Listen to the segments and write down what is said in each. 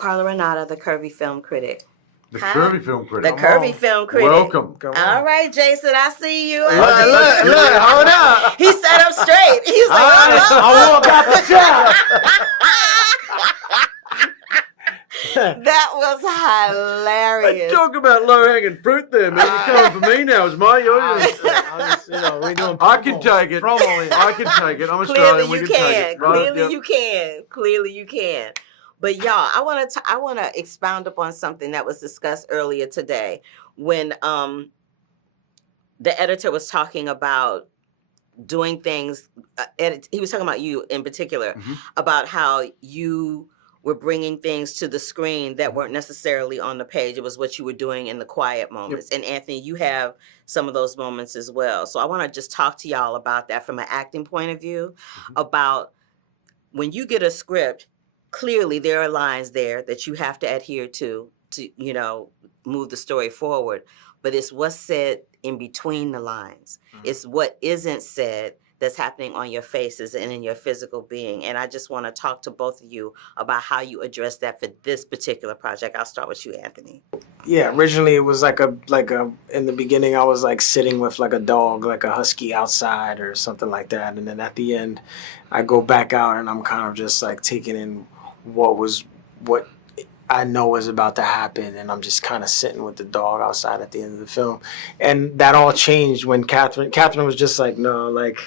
Carla Renata, the Curvy Film Critic. The Curvy Film Critic. The Curvy Film Critic. Welcome. All right, Jason, I see you. Look, hold up. He sat up straight. He's like, I walk out the chair. That was hilarious. Talk about low-hanging fruit there, man. You're coming for me now. It's my yours. We're doing I can take it. I can take it. I'm Australian. Clearly you can. Clearly you can. But y'all, I want to expound upon something that was discussed earlier today when the editor was talking about doing things. He was talking about you in particular, about how you were bringing things to the screen that weren't necessarily on the page. It was what you were doing in the quiet moments. Yep. And Anthony, you have some of those moments as well. So I want to just talk to y'all about that from an acting point of view, about when you get a script, clearly there are lines there that you have to adhere to, you know, move the story forward. But it's what's said in between the lines. It's what isn't said that's happening on your faces and in your physical being. And I just want to talk to both of you about how you address that for this particular project. I'll start with you, Anthony. Yeah, originally it was like a in the beginning I was like sitting with like a dog, like a husky outside or something like that. And then at the end I go back out and I'm kind of just like taking in what I know is about to happen, and I'm just kind of sitting with the dog outside at the end of the film. And that all changed when Katheryn was just like, no, like,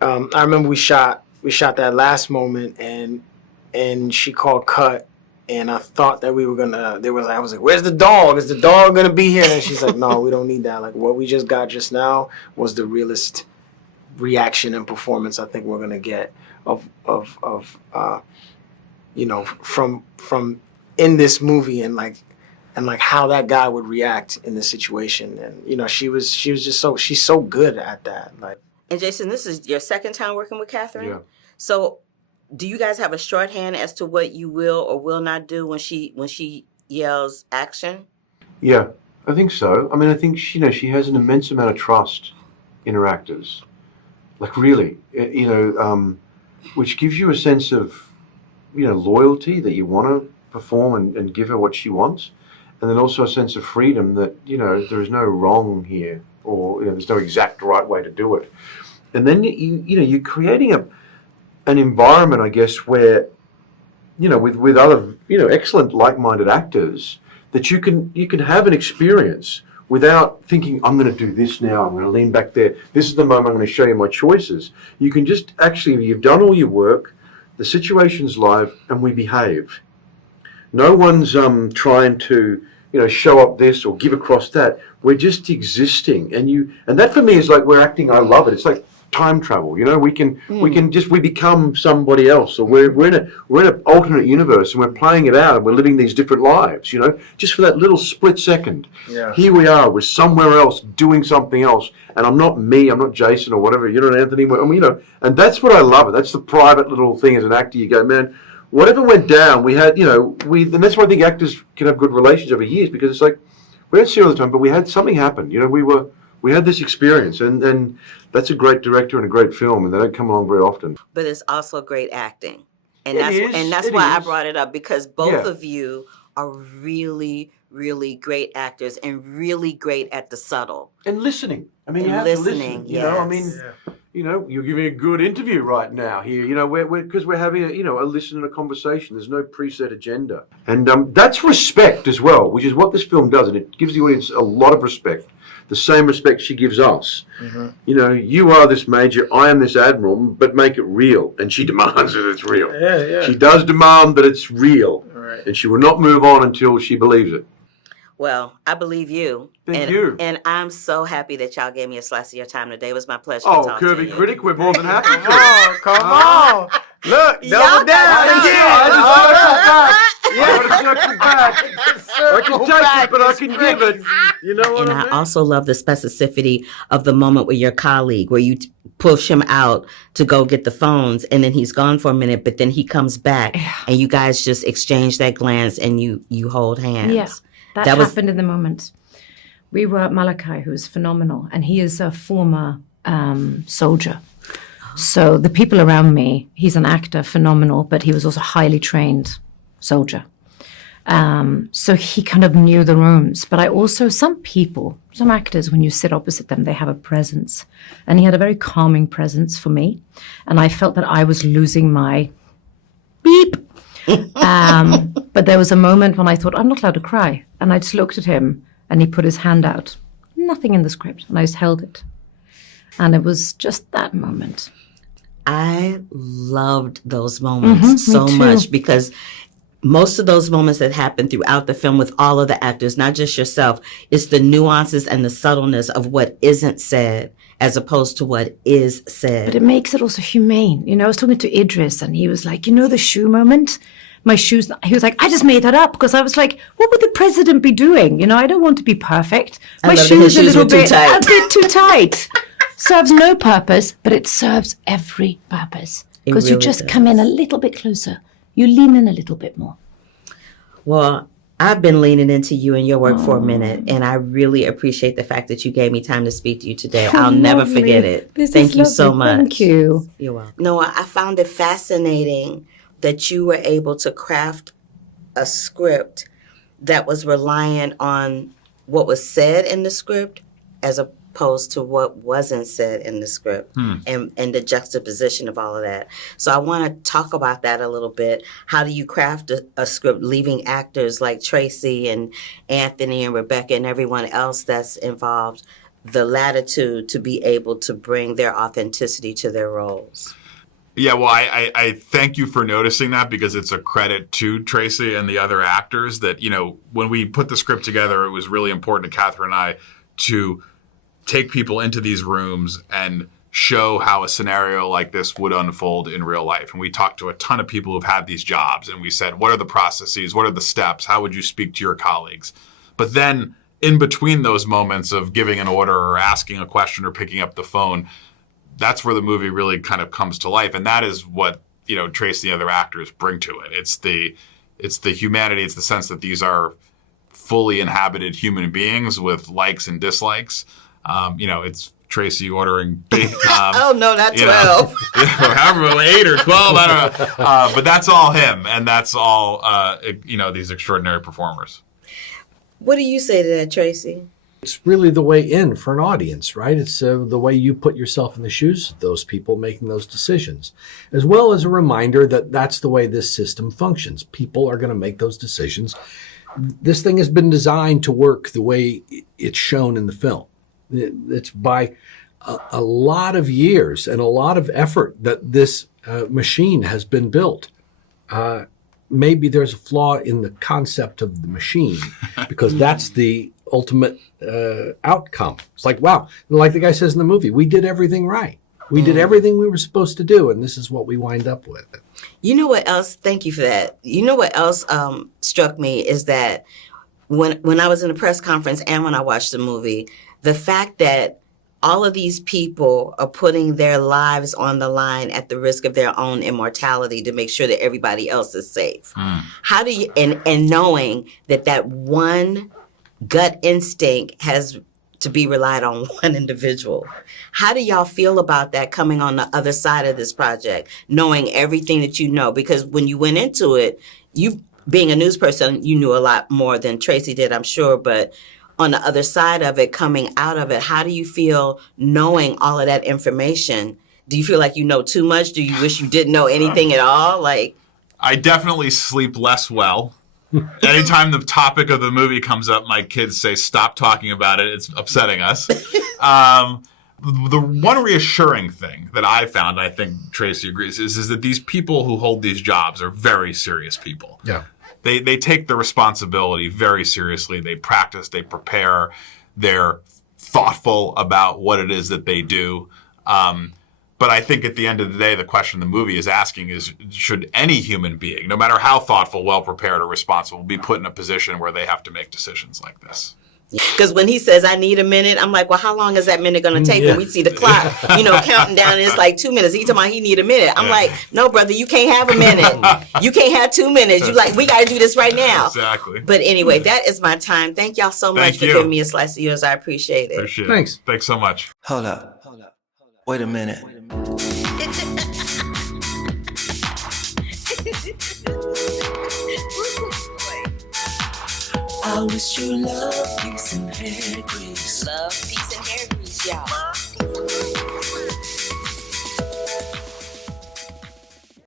I remember we shot that last moment, and she called cut, and I thought that we were gonna. I was like, "Where's the dog? Is the dog gonna be here?" And she's like, "No, we don't need that. Like, what we just got just now was the realest reaction and performance I think we're gonna get of you know, from in this movie, and like how that guy would react in this situation." And you know, she's so good at that, like. And Jason, this is your second time working with Katheryn? Yeah. So do you guys have a shorthand as to what you will or will not do when she yells action? Yeah, I think so. I mean, I think she has an immense amount of trust in her actors. Like really, which gives you a sense of, loyalty that you want to perform and give her what she wants. And then also a sense of freedom that, there is no wrong here, or there's no exact right way to do it. And then you're creating an environment, I guess, where with other excellent like-minded actors, that you can have an experience without thinking, I'm going to do this now, I'm going to lean back there, this is the moment I'm going to show you my choices. You can just actually, you've done all your work, the situation's live, and we behave. No one's trying to show up this or give across that. We're just existing, and that for me is like, we're acting. I love it. It's like time travel. We become somebody else, or we're in an alternate universe, and we're playing it out, and we're living these different lives. Just for that little split second. Yeah. Here we are. We're somewhere else doing something else, and I'm not me. I'm not Jason or whatever. You're not Anthony. And that's what I love. It. That's the private little thing as an actor. You go, man. Whatever went down, we had, and that's why I think actors can have good relations over years, because it's like, we don't see it all the time, but we had something happen. We had this experience, and that's a great director and a great film, and they don't come along very often. But it's also great acting. And that's why I brought it up, because both of you are really, really great actors and really great at the subtle. And listening. I mean, you have to listen. You're giving a good interview right now here, because we're having a listen and a conversation. There's no preset agenda. And that's respect as well, which is what this film does. And it gives the audience a lot of respect, the same respect she gives us. Mm-hmm. You are this major, I am this admiral, but make it real. And she demands that it's real. Yeah. She does demand that it's real. Right. And she will not move on until she believes it. Well, I believe you. Thank you. And I'm so happy that y'all gave me a slice of your time today. It was my pleasure to talk to you. Curvy Critic, we're more than happy to. Come on. Look, double down again. I can take it, but I can give it. You know what I mean? And I also love the specificity of the moment with your colleague, where you push him out to go get the phones, and then he's gone for a minute, but then he comes back, and you guys just exchange that glance, and you hold hands. Yeah. That happened in the moment. We were at Malachi, who is phenomenal, and he is a former soldier. So the people around me, he's an actor, phenomenal, but he was also a highly trained soldier. So he kind of knew the rooms. But some actors, when you sit opposite them, they have a presence. And he had a very calming presence for me. And I felt that I was losing my beep. But there was a moment when I thought, I'm not allowed to cry. And I just looked at him and he put his hand out. Nothing in the script. And I just held it. And it was just that moment. I loved those moments so much because most of those moments that happen throughout the film with all of the actors, not just yourself, it's the nuances and the subtleness of what isn't said as opposed to what is said. But it makes it also humane. I was talking to Idris and he was like, the shoe moment? My shoes, he was like, I just made that up because I was like, what would the president be doing? I don't want to be perfect. My shoes are a bit too tight. Serves no purpose, but it serves every purpose. Because you just come in a little bit closer. You lean in a little bit more. Well, I've been leaning into you and your work for a minute, and I really appreciate the fact that you gave me time to speak to you today. I'll never forget it. Thank you so much. Thank you. You're welcome. Noah, I found it fascinating that you were able to craft a script that was reliant on what was said in the script as opposed to what wasn't said in the script and the juxtaposition of all of that. So I want to talk about that a little bit. How do you craft a script, leaving actors like Tracy and Anthony and Rebecca and everyone else that's involved the latitude to be able to bring their authenticity to their roles? Yeah, well, I thank you for noticing that because it's a credit to Tracy and the other actors that, when we put the script together, it was really important to Katheryn and I to take people into these rooms and show how a scenario like this would unfold in real life. And we talked to a ton of people who've had these jobs and we said, what are the processes? What are the steps? How would you speak to your colleagues? But then in between those moments of giving an order or asking a question or picking up the phone, that's where the movie really kind of comes to life. And that is what, Tracy and the other actors bring to it. It's the humanity. It's the sense that these are fully inhabited human beings with likes and dislikes. It's Tracy ordering big. Oh, no, not 12. However, 8 or 12, I don't know. But that's all him. And that's all, these extraordinary performers. What do you say to that, Tracy? It's really the way in for an audience, right? It's the way you put yourself in the shoes of those people making those decisions, as well as a reminder that that's the way this system functions. People are going to make those decisions. This thing has been designed to work the way it's shown in the film. It's by a lot of years and a lot of effort that this machine has been built. Maybe there's a flaw in the concept of the machine because that's the ultimate outcome. It's like, wow, like the guy says in the movie, we did everything right. We did everything we were supposed to do, and this is what we wind up with. You know what else? Thank you for that. You know what else struck me is that when I was in a press conference and when I watched the movie, the fact that all of these people are putting their lives on the line at the risk of their own immortality to make sure that everybody else is safe. How do you, and knowing that one gut instinct has to be relied on one individual. How do y'all feel about that coming on the other side of this project, knowing everything that you know? Because when you went into it, you being a news person, you knew a lot more than Tracy did, I'm sure, but on the other side of it, coming out of it, how do you feel knowing all of that information? Do you feel like you know too much? Do you wish you didn't know anything at all? I definitely sleep less well. Anytime the topic of the movie comes up, my kids say, stop talking about it. It's upsetting us. The one reassuring thing that I found, I think Tracy agrees, is that these people who hold these jobs are very serious people. Yeah. They take the responsibility very seriously. They practice, they prepare, they're thoughtful about what it is that they do. But I think at the end of the day, the question the movie is asking is, should any human being, no matter how thoughtful, well-prepared, or responsible, be put in a position where they have to make decisions like this? Because when he says, I need a minute, I'm like, well, how long is that minute going to take? And we see the clock, counting down, and it's like 2 minutes. He's talking about he need a minute. I'm like, no, brother, you can't have a minute. You can't have 2 minutes. You we got to do this right now. Exactly. But anyway, that is my time. Thank y'all so much for giving me a slice of yours. I appreciate it. Thanks. Thanks so much. Hold up. Wait a minute. I wish you love, peace, and hair grease. Love, peace, and hair grease, y'all.